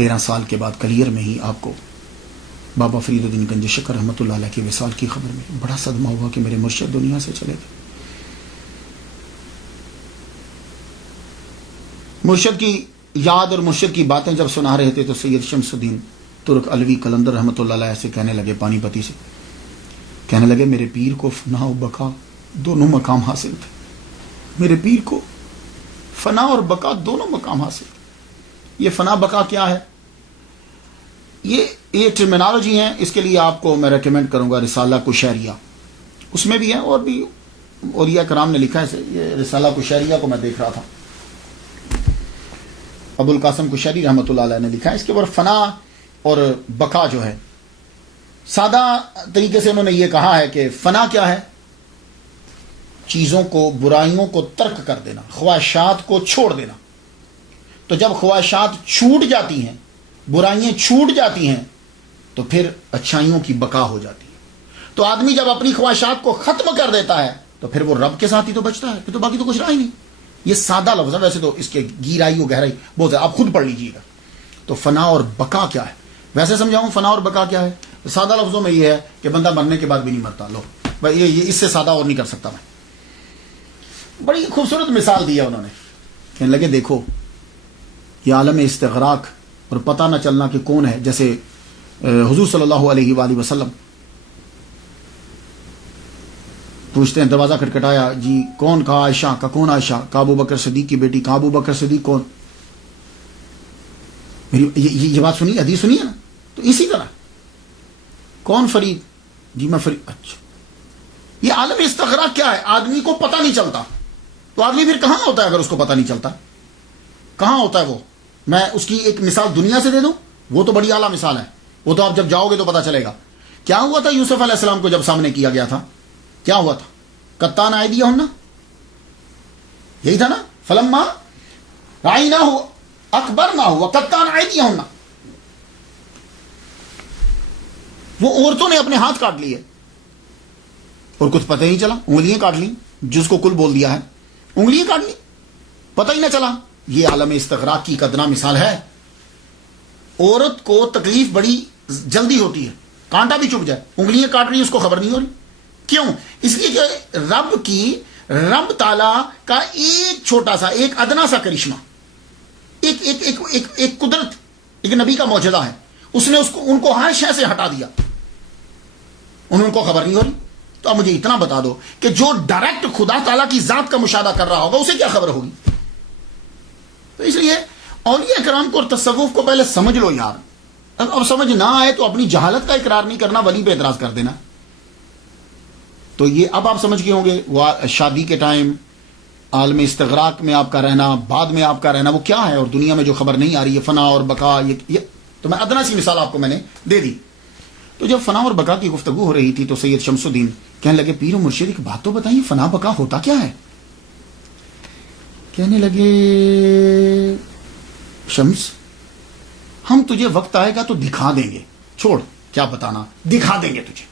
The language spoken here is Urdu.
13 سال کے بعد کلیئر میں ہی آپ کو بابا فرید الدین گنج شکر رحمۃ اللہ علیہ کی وصال کی خبر میں بڑا صدمہ ہوا کہ میرے مرشد دنیا سے چلے گئے. مرشد کی یاد اور مرشد کی باتیں جب سنا رہے تھے تو سید شمس الدین ترک علوی قلندر رحمۃ اللہ علیہ سے کہنے لگے، پانی پتی سے کہنے لگے، میرے پیر کو فنا و بقا دونوں مقام حاصل تھے. میرے پیر کو فنا اور بقا دونوں مقام حاصل تھے. یہ فنا بقا کیا ہے؟ یہ ٹرمینالوجی ہیں. اس کے لیے آپ کو میں ریکمینڈ کروں گا رسالہ کشیریہ، اس میں بھی ہے اور بھی اولیاء کرام نے لکھا ہے. یہ رسالہ کشیریہ کو میں دیکھ رہا تھا، ابو القاسم کشیری رحمۃ اللہ علیہ نے لکھا ہے. اس کے اوپر فنا اور بقا جو ہے، سادہ طریقے سے انہوں نے یہ کہا ہے کہ فنا کیا ہے؟ چیزوں کو، برائیوں کو ترک کر دینا، خواہشات کو چھوڑ دینا. تو جب خواہشات چھوٹ جاتی ہیں، برائیاں چھوٹ جاتی ہیں، تو پھر اچھائیوں کی بقا ہو جاتی ہے. تو آدمی جب اپنی خواہشات کو ختم کر دیتا ہے تو پھر وہ رب کے ساتھ ہی تو بچتا ہے، پھر تو باقی تو کچھ رہا ہی نہیں. یہ سادہ لفظ ہے، ویسے تو اس کے گہرائی و گہرائی بہت ہے، آپ خود پڑھ لیجیے گا. تو فنا اور بقا کیا ہے؟ ویسے سمجھاؤں فنا اور بقا کیا ہے؟ سادہ لفظوں میں یہ ہے کہ بندہ مرنے کے بعد بھی نہیں مرتا. لو بھائی، یہ اس سے سادہ اور نہیں کر سکتا میں. بڑی خوبصورت مثال دی ہے انہوں نے. کہنے لگے دیکھو، یہ عالم استغراق اور پتہ نہ چلنا کہ کون ہے. جیسے حضور صلی اللہ علیہ وآلہ وسلم پوچھتے ہیں، دروازہ کھٹکھٹایا، جی کون؟ کہا عائشہ. کا کون عائشہ؟ کا ابو بکر صدیق کی بیٹی. کا ابو بکر صدیق کون؟ میری یہ بات سنی، حدیث سنی ہے نا. تو اسی طرح کون فرید؟ جی میں فرید. اچھا، یہ عالم استغراق کیا ہے؟ آدمی کو پتہ نہیں چلتا. تو آدمی پھر کہاں ہوتا ہے اگر اس کو پتہ نہیں چلتا؟ کہاں ہوتا ہے وہ؟ میں اس کی ایک مثال دنیا سے دے دوں، وہ تو بڑی اعلیٰ مثال ہے، وہ تو آپ جب جاؤ گے تو پتہ چلے گا. کیا ہوا تھا یوسف علیہ السلام کو جب سامنے کیا گیا تھا؟ کیا ہوا تھا؟ قطان ایدیہن، یہی تھا نا. فلما رأیناہ اکبرناہ وقطان ایدیہن، وہ عورتوں نے اپنے ہاتھ کاٹ لیے اور کچھ پتہ ہی نہیں چلا. انگلیاں کاٹ لیں، جس کو کل بول دیا ہے، انگلیاں کاٹ لیں، پتہ ہی نہ چلا. یہ عالم استغراق کی قدرہ مثال ہے. عورت کو تکلیف بڑی جلدی ہوتی ہے، کانٹا بھی چپ جائے، انگلیاں کاٹ رہی، اس کو خبر نہیں ہو رہی. کیوں؟ اس لیے کہ رب تعالی کا ایک چھوٹا سا، ایک ادنا سا کرشمہ، ایک قدرت، ایک نبی کا معجزہ ہے. اس نے ان کو ہر شے سے ہٹا دیا، ان کو خبر نہیں ہو رہی. تو اب مجھے اتنا بتا دو کہ جو ڈائریکٹ خدا تعالیٰ کی ذات کا مشاہدہ کر رہا ہوگا اسے کیا خبر ہوگی؟ تو اس لیے اولیاء کرام کو اور تصوف کو پہلے سمجھ لو یار. اب سمجھ نہ آئے تو اپنی جہالت کا اقرار نہیں کرنا، ولی پہ اعتراض کر دینا. تو یہ اب آپ سمجھ گئے ہوں گے، وہ شادی کے ٹائم عالم استغراق میں آپ کا رہنا، بعد میں آپ کا رہنا، وہ کیا ہے، اور دنیا میں جو خبر نہیں آ رہی ہے، فنا اور بقا. یہ تو میں ادنا سی مثال آپ کو میں نے دے دی. تو جب فنا اور بقا کی گفتگو ہو رہی تھی تو سید شمس الدین کہنے لگے، پیر و مرشد ایک بات تو بتائیے، فنا بقا ہوتا کیا ہے؟ کہنے لگے، شمس ہم تجھے وقت آئے گا تو دکھا دیں گے. چھوڑ کیا بتانا، دکھا دیں گے تجھے.